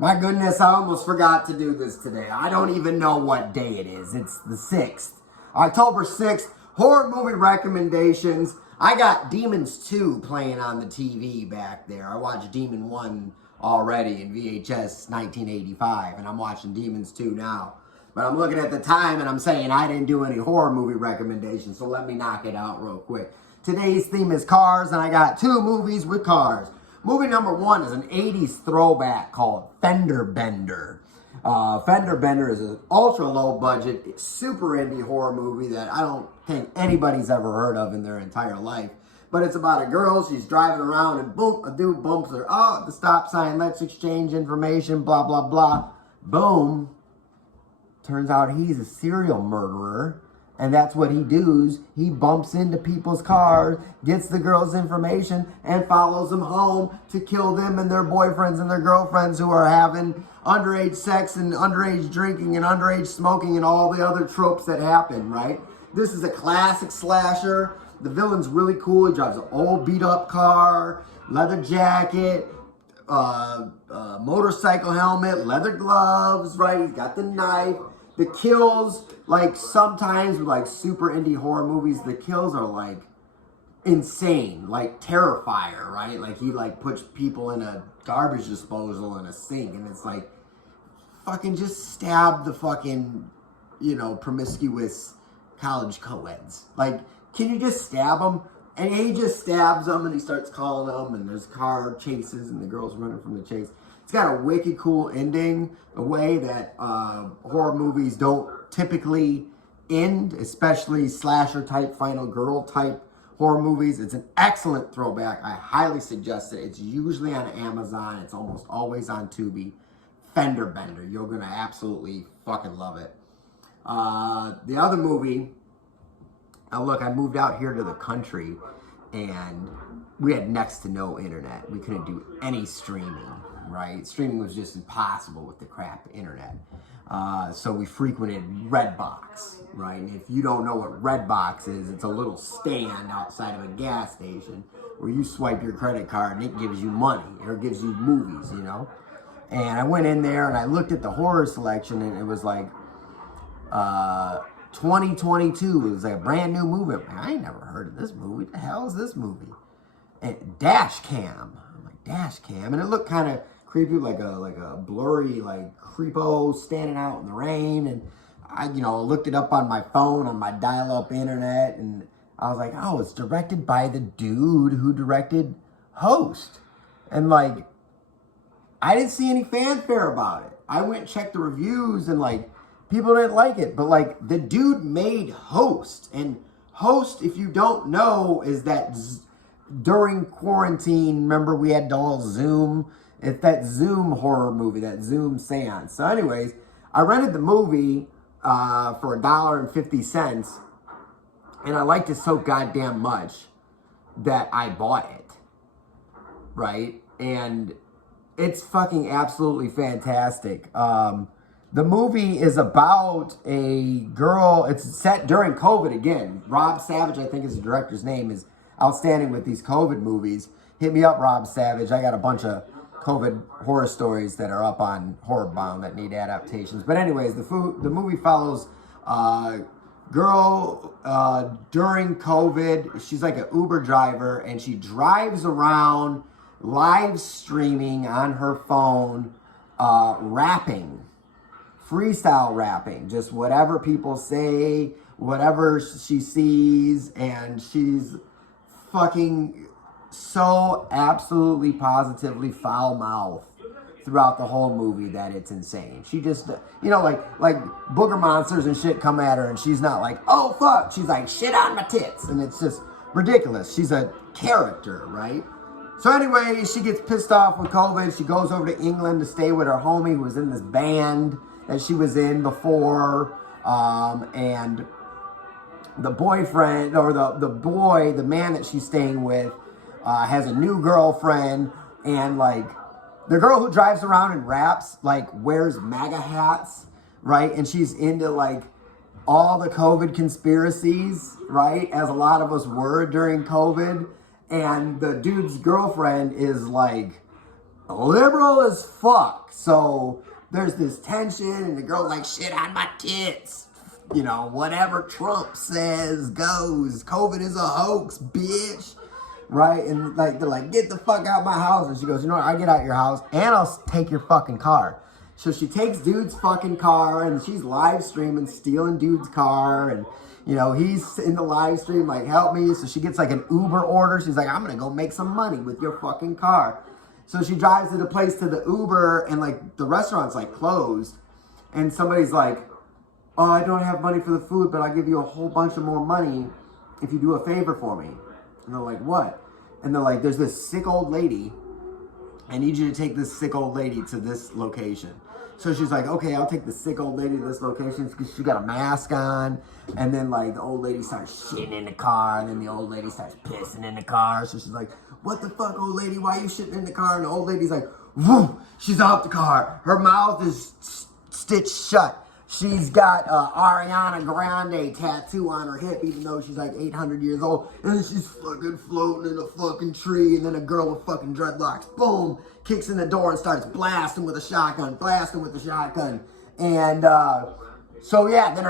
My goodness, I almost forgot to do this today. I don't even know what day it is. It's the 6th. October 6th, horror movie recommendations. I got Demons 2 playing on the TV back there. I watched Demon 1 already in VHS 1985, and I'm watching Demons 2 now. But I'm looking at the time and I'm saying I didn't do any horror movie recommendations, so let me knock it out real quick. Today's theme is cars, and I got 2 movies with cars. Movie number 1 is an 80s throwback called Fender Bender. Fender Bender is an ultra low budget, super indie horror movie that I don't think anybody's ever heard of in their entire life. But it's about a girl, she's driving around and boom, a dude bumps her. Oh, at the stop sign, let's exchange information, blah, blah, blah. Boom. Turns out he's a serial murderer. And that's what he does. He bumps into people's cars, gets the girl's information, and follows them home to kill them and their boyfriends and their girlfriends who are having underage sex and underage drinking and underage smoking and all the other tropes that happen, right? This is a classic slasher. The villain's really cool. He drives an old beat-up car, leather jacket, motorcycle helmet, leather gloves, right? He's got the knife. The kills, like sometimes with like super indie horror movies, the kills are like insane, like Terrifier, right? Like he like puts people in a garbage disposal in a sink, and it's like fucking just stab the fucking, you know, promiscuous college co-eds. Like, can you just stab them? And he just stabs them and he starts calling them, and there's car chases and the girl's running from the chase. It's got a wicked cool ending, a way that horror movies don't typically end, especially slasher type, final girl type horror movies. It's an excellent throwback. I highly suggest it. It's usually on Amazon. It's almost always on Tubi. Fender Bender. You're going to absolutely fucking love it. The other movie, look, I moved out here to the country and we had next to no internet. We couldn't do any streaming. Right? Streaming was just impossible with the crap internet. So we frequented Redbox, right? And if you don't know what Redbox is, it's a little stand outside of a gas station where you swipe your credit card and it gives you money or it gives you movies, you know? And I went in there and I looked at the horror selection and it was like 2022. It was like a brand new movie. Man, I ain't never heard of this movie. What the hell is this movie? And DASHCAM. I'm like, DASHCAM. And it looked kind of creepy, like a blurry, like creepo standing out in the rain. And I, you know, looked it up on my phone, on my dial-up internet, and I was like, oh, it's directed by the dude who directed Host. And like, I didn't see any fanfare about it. I went and checked the reviews, and like, people didn't like it. But like, the dude made Host. And Host, if you don't know, is that during quarantine, remember we had to all Zoom. It's that Zoom horror movie, that Zoom seance. So anyways, I rented the movie for $1.50, and I liked it so goddamn much that I bought it, right? And it's fucking absolutely fantastic. The movie is about a girl. It's set during COVID again. Rob Savage, I think is the director's name, is outstanding with these COVID movies. Hit me up, Rob Savage. I got a bunch of COVID horror stories that are up on Horrorbound that need adaptations. But anyways, the movie follows girl during COVID. She's like an Uber driver, and she drives around live streaming on her phone, rapping, freestyle rapping, just whatever people say, whatever she sees, and she's fucking so absolutely positively foul-mouthed throughout the whole movie that it's insane. She just, you know, like booger monsters and shit come at her, and she's not like, oh fuck, she's like, shit on my tits, and it's just ridiculous. She's a character, right? So anyway, she gets pissed off with COVID. She goes over to England to stay with her homie who was in this band that she was in before, and the boyfriend, or the man that she's staying with, has a new girlfriend, and like the girl who drives around and raps like wears MAGA hats, right? And she's into like all the COVID conspiracies, right? As a lot of us were during COVID. And the dude's girlfriend is like liberal as fuck. So there's this tension, and the girl's like, shit on my tits. You know, whatever Trump says goes. COVID is a hoax, bitch. Right? And like, they're like, get the fuck out of my house. And she goes, you know what? I'll get out your house and I'll take your fucking car. So she takes dude's fucking car, and she's live streaming, stealing dude's car. And, you know, he's in the live stream like, help me. So she gets like an Uber order. She's like, I'm going to go make some money with your fucking car. So she drives to the place to the Uber, and like the restaurant's like closed. And somebody's like, oh, I don't have money for the food, but I'll give you a whole bunch of more money if you do a favor for me. And they're like, what? And they're like, there's this sick old lady. I need you to take this sick old lady to this location. So she's like, okay, I'll take the sick old lady to this location because she got a mask on. And then like the old lady starts shitting in the car. And then the old lady starts pissing in the car. So she's like, what the fuck, old lady? Why are you shitting in the car? And the old lady's like, whoom, she's out the car. Her mouth is stitched shut. She's got Ariana Grande tattoo on her hip, even though she's like 800 years old. And then she's fucking floating in a fucking tree. And then a girl with fucking dreadlocks, boom, kicks in the door and starts blasting with a shotgun, And so yeah, then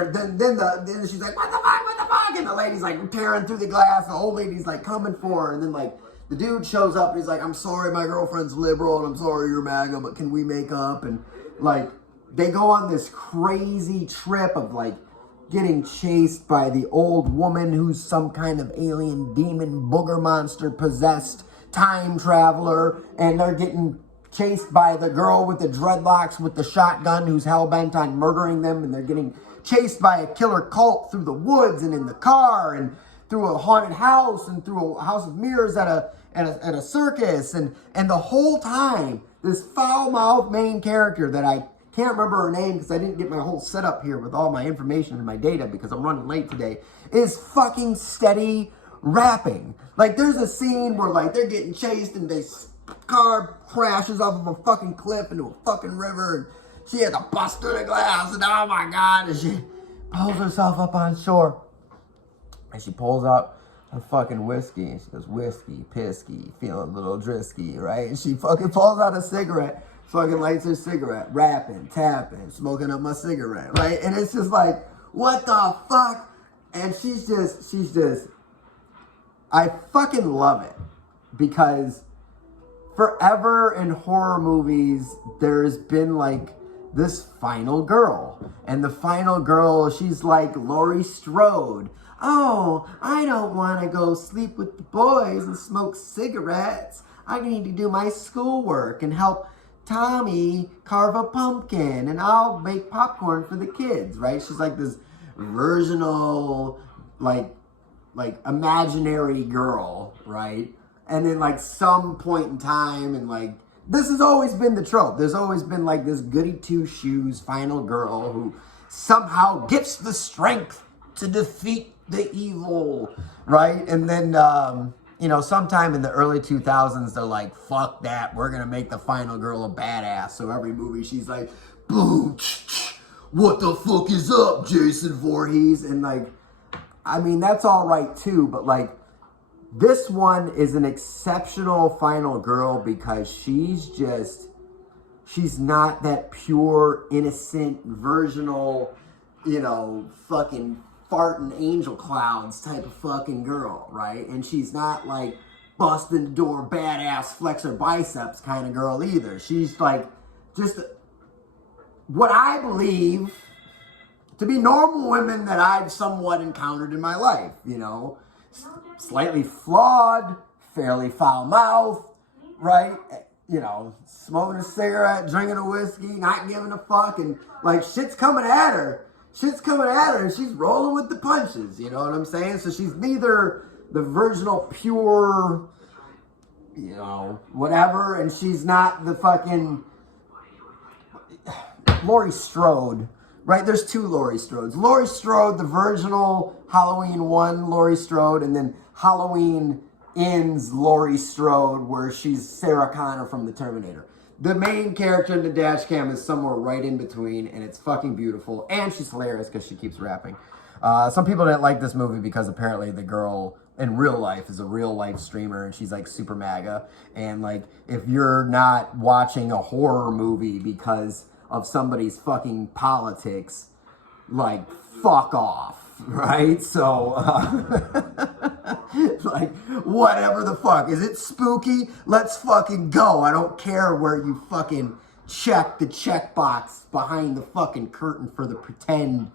she's like, what the fuck? And the lady's like tearing through the glass. The old lady's like coming for her. And then like the dude shows up and he's like, I'm sorry, my girlfriend's liberal, and I'm sorry you're MAGA, but can we make up? And like, they go on this crazy trip of like getting chased by the old woman who's some kind of alien demon booger monster possessed time traveler, and they're getting chased by the girl with the dreadlocks with the shotgun who's hell-bent on murdering them, and they're getting chased by a killer cult through the woods and in the car and through a haunted house and through a house of mirrors at a circus, and the whole time this foul-mouthed main character that I can't remember her name because I didn't get my whole setup here with all my information and my data because I'm running late today, is fucking steady rapping. Like, there's a scene where like they're getting chased and this car crashes off of a fucking cliff into a fucking river, and she has to bust through the glass, and oh my god, and she pulls herself up on shore and she pulls out a fucking whiskey, and she goes, whiskey, pisky, feeling a little drisky, right? And she fucking pulls out a cigarette, fucking lights her cigarette, rapping, tapping, smoking up my cigarette, right? And it's just like, what the fuck? And she's just, I fucking love it, because forever in horror movies, there's been like this final girl, and the final girl, she's like Laurie Strode. Oh, I don't want to go sleep with the boys and smoke cigarettes. I need to do my schoolwork and help Tommy carve a pumpkin, and I'll make popcorn for the kids, right? She's like this virginal, like imaginary girl, right? And then like some point in time, and like, this has always been the trope. There's always been like this goody two-shoes final girl who somehow gets the strength to defeat the evil, right? And then, you know, sometime in the early 2000s, they're like, fuck that, we're gonna make the final girl a badass. So every movie, she's like, boom, what the fuck is up, Jason Voorhees? And like, I mean, that's all right too, but like, this one is an exceptional final girl because she's not that pure, innocent, virginal, you know, fucking farting angel clouds type of fucking girl, right? And she's not like busting the door, badass, flex her biceps kind of girl either. She's like just what I believe to be normal women that I've somewhat encountered in my life, you know, slightly flawed, fairly foul mouth, right? You know, smoking a cigarette, drinking a whiskey, not giving a fuck, and like shit's coming at her. And she's rolling with the punches, you know what I'm saying? So she's neither the virginal, pure, you know, whatever, and she's not the fucking Laurie Strode, right? There's two Laurie Strodes. Laurie Strode, the virginal Halloween 1 Laurie Strode, and then Halloween Ends Laurie Strode, where she's Sarah Connor from the Terminator. The main character in the dash cam is somewhere right in between, and it's fucking beautiful. And she's hilarious because she keeps rapping. Some people didn't like this movie because apparently the girl in real life, is a real life streamer, and she's like super MAGA. And like, if you're not watching a horror movie because of somebody's fucking politics, like, fuck off, right? So, like, whatever the fuck. Is it spooky? Let's fucking go. I don't care where you fucking check the checkbox behind the fucking curtain for the pretend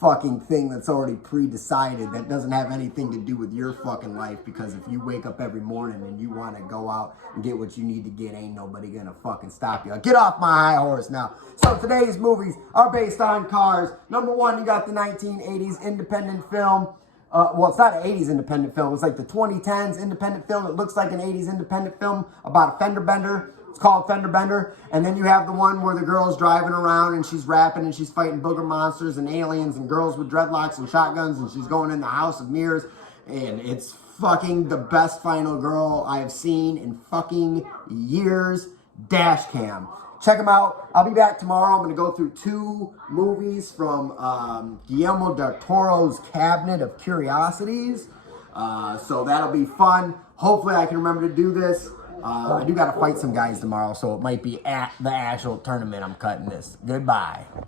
fucking thing that's already pre-decided, that doesn't have anything to do with your fucking life, because if you wake up every morning and you want to go out and get what you need to get, ain't nobody gonna fucking stop you. Get off my high horse now. So today's movies are based on cars. Number one, you got the 1980s independent film. Well, it's not an 80s independent film. It's like the 2010s independent film. It looks like an 80s independent film about a fender bender. It's called Fender Bender. And then you have the one where the girl's driving around and she's rapping and she's fighting booger monsters and aliens and girls with dreadlocks and shotguns, and she's going in the House of Mirrors. And it's fucking the best final girl I have seen in fucking years. Dashcam. Check them out. I'll be back tomorrow. I'm going to go through 2 movies from Guillermo del Toro's Cabinet of Curiosities. So that'll be fun. Hopefully I can remember to do this. I do got to fight some guys tomorrow, so it might be at the actual tournament I'm cutting this. Goodbye.